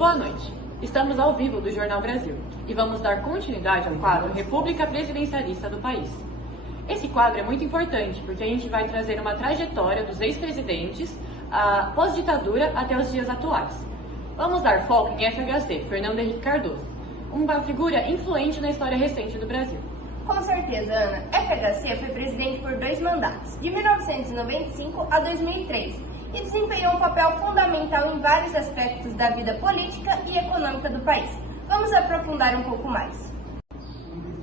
Boa noite. Estamos ao vivo do Jornal Brasil e vamos dar continuidade ao quadro República Presidencialista do País. Esse quadro é muito importante porque a gente vai trazer uma trajetória dos ex-presidentes pós-ditadura até os dias atuais. Vamos dar foco em FHC, Fernando Henrique Cardoso, uma figura influente na história recente do Brasil. Com certeza, Ana. FHC foi presidente por 2 mandatos, de 1995 a 2003, e desempenhou um papel fundamental em vários aspectos da vida política e econômica do país. Vamos aprofundar um pouco mais.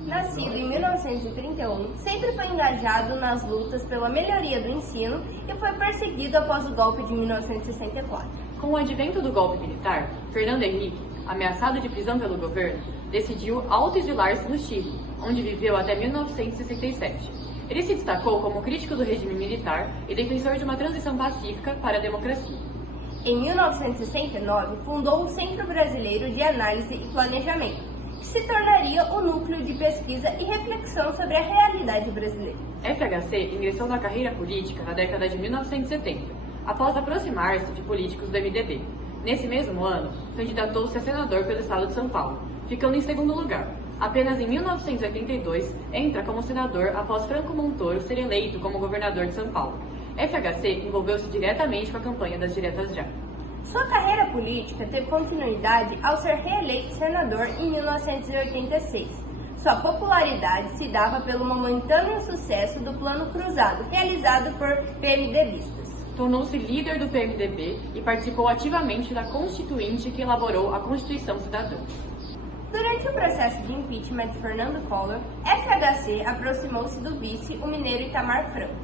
Nascido em 1931, sempre foi engajado nas lutas pela melhoria do ensino e foi perseguido após o golpe de 1964. Com o advento do golpe militar, Fernando Henrique, ameaçado de prisão pelo governo, decidiu autoexilar-se no Chile, onde viveu até 1967. Ele se destacou como crítico do regime militar e defensor de uma transição pacífica para a democracia. Em 1969, fundou o Centro Brasileiro de Análise e Planejamento, que se tornaria o núcleo de pesquisa e reflexão sobre a realidade brasileira. FHC ingressou na carreira política na década de 1970, após aproximar-se de políticos do MDB. Nesse mesmo ano, candidatou-se a senador pelo estado de São Paulo, ficando em segundo lugar. Apenas em 1982, entra como senador após Franco Montoro ser eleito como governador de São Paulo. FHC envolveu-se diretamente com a campanha das diretas já. Sua carreira política teve continuidade ao ser reeleito senador em 1986. Sua popularidade se dava pelo momentâneo sucesso do Plano Cruzado, realizado por PMDBistas. Tornou-se líder do PMDB e participou ativamente da Constituinte que elaborou a Constituição Cidadã. Durante o processo de impeachment de Fernando Collor, FHC aproximou-se do vice, o mineiro Itamar Franco.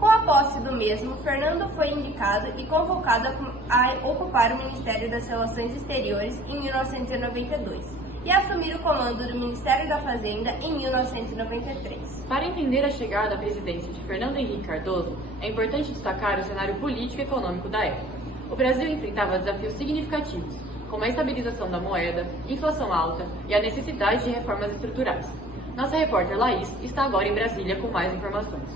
Com a posse do mesmo, Fernando foi indicado e convocado a ocupar o Ministério das Relações Exteriores em 1992 e assumir o comando do Ministério da Fazenda em 1993. Para entender a chegada à presidência de Fernando Henrique Cardoso, é importante destacar o cenário político e econômico da época. O Brasil enfrentava desafios significativos, como a estabilização da moeda, inflação alta e a necessidade de reformas estruturais. Nossa repórter Laís está agora em Brasília com mais informações.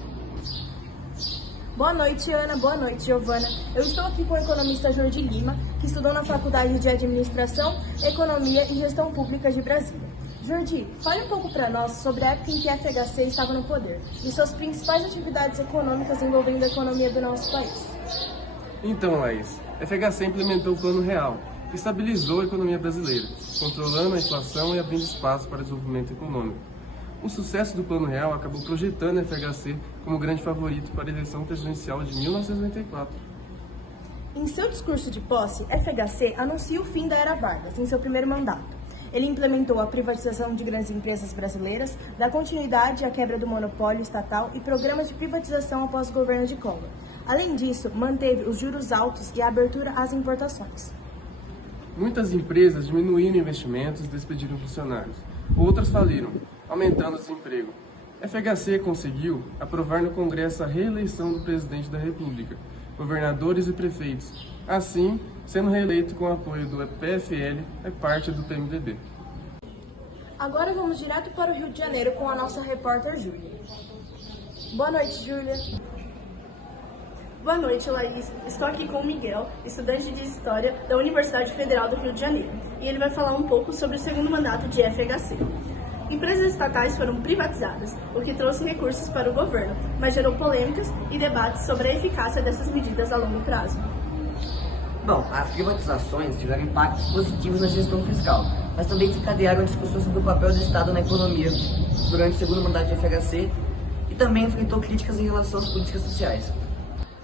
Boa noite, Ana. Boa noite, Giovana. Eu estou aqui com o economista Jordi Lima, que estudou na Faculdade de Administração, Economia e Gestão Pública de Brasília. Jordi, fale um pouco para nós sobre a época em que a FHC estava no poder e suas principais atividades econômicas envolvendo a economia do nosso país. Então, Laís, a FHC implementou o Plano Real, que estabilizou a economia brasileira, controlando a inflação e abrindo espaço para o desenvolvimento econômico. O sucesso do Plano Real acabou projetando a FHC como grande favorito para a eleição presidencial de 1994. Em seu discurso de posse, FHC anuncia o fim da Era Vargas em seu primeiro mandato. Ele implementou a privatização de grandes empresas brasileiras, dá continuidade à quebra do monopólio estatal e programas de privatização após o governo de Collor. Além disso, manteve os juros altos e a abertura às importações. Muitas empresas diminuíram investimentos e despediram funcionários. Outras faliram, aumentando o desemprego. A FHC conseguiu aprovar no Congresso a reeleição do presidente da República, governadores e prefeitos. Assim, sendo reeleito com o apoio do PFL, é parte do PMDB. Agora vamos direto para o Rio de Janeiro com a nossa repórter Júlia. Boa noite, Júlia. Boa noite, Laís. Estou aqui com o Miguel, estudante de História da Universidade Federal do Rio de Janeiro, e ele vai falar um pouco sobre o segundo mandato de FHC. Empresas estatais foram privatizadas, o que trouxe recursos para o governo, mas gerou polêmicas e debates sobre a eficácia dessas medidas a longo prazo. Bom, as privatizações tiveram impactos positivos na gestão fiscal, mas também desencadearam discussões sobre o papel do Estado na economia durante o segundo mandato de FHC e também enfrentou críticas em relação às políticas sociais.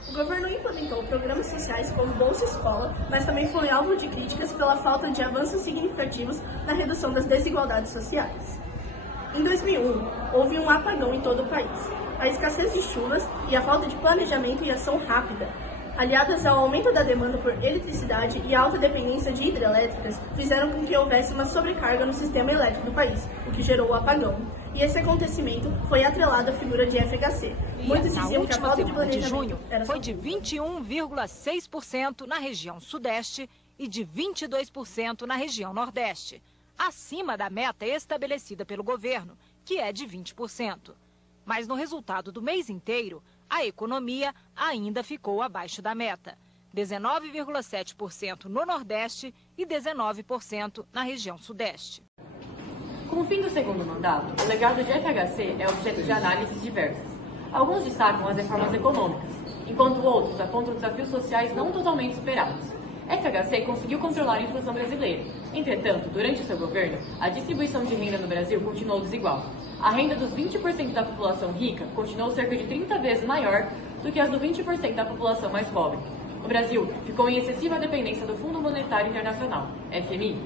O governo implementou programas sociais como Bolsa Escola, mas também foi alvo de críticas pela falta de avanços significativos na redução das desigualdades sociais. Em 2001, houve um apagão em todo o país. A escassez de chuvas e a falta de planejamento e ação rápida, aliadas ao aumento da demanda por eletricidade e a alta dependência de hidrelétricas, fizeram com que houvesse uma sobrecarga no sistema elétrico do país, o que gerou o apagão. E esse acontecimento foi atrelado à figura de FHC. Muitos diziam que a falta de planejamento junho foi de 21,6% na região sudeste e de 22% na região nordeste, acima da meta estabelecida pelo governo, que é de 20%. Mas no resultado do mês inteiro, a economia ainda ficou abaixo da meta. 19,7% no Nordeste e 19% na região Sudeste. Com o fim do segundo mandato, o legado de FHC é objeto de análises diversas. Alguns destacam as reformas econômicas, enquanto outros apontam desafios sociais não totalmente superados. FHC conseguiu controlar a inflação brasileira. Entretanto, durante seu governo, a distribuição de renda no Brasil continuou desigual. A renda dos 20% da população rica continuou cerca de 30 vezes maior do que as do 20% da população mais pobre. O Brasil ficou em excessiva dependência do Fundo Monetário Internacional, FMI.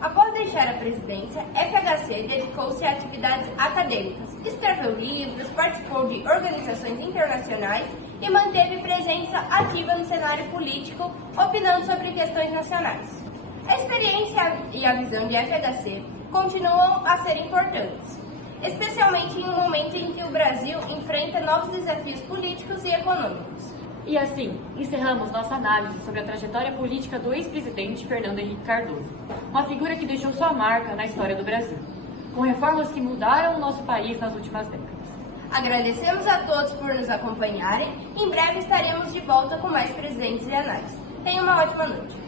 Após deixar a presidência, FHC dedicou-se a atividades acadêmicas, escreveu livros, participou de organizações internacionais e manteve presença ativa no cenário político, opinando sobre questões nacionais. A experiência e a visão de FHC continuam a ser importantes, especialmente em um momento em que o Brasil enfrenta novos desafios políticos e econômicos. E assim, encerramos nossa análise sobre a trajetória política do ex-presidente Fernando Henrique Cardoso, uma figura que deixou sua marca na história do Brasil, com reformas que mudaram o nosso país nas últimas décadas. Agradecemos a todos por nos acompanharem. Em breve estaremos de volta com mais presidentes e análises. Tenha uma ótima noite.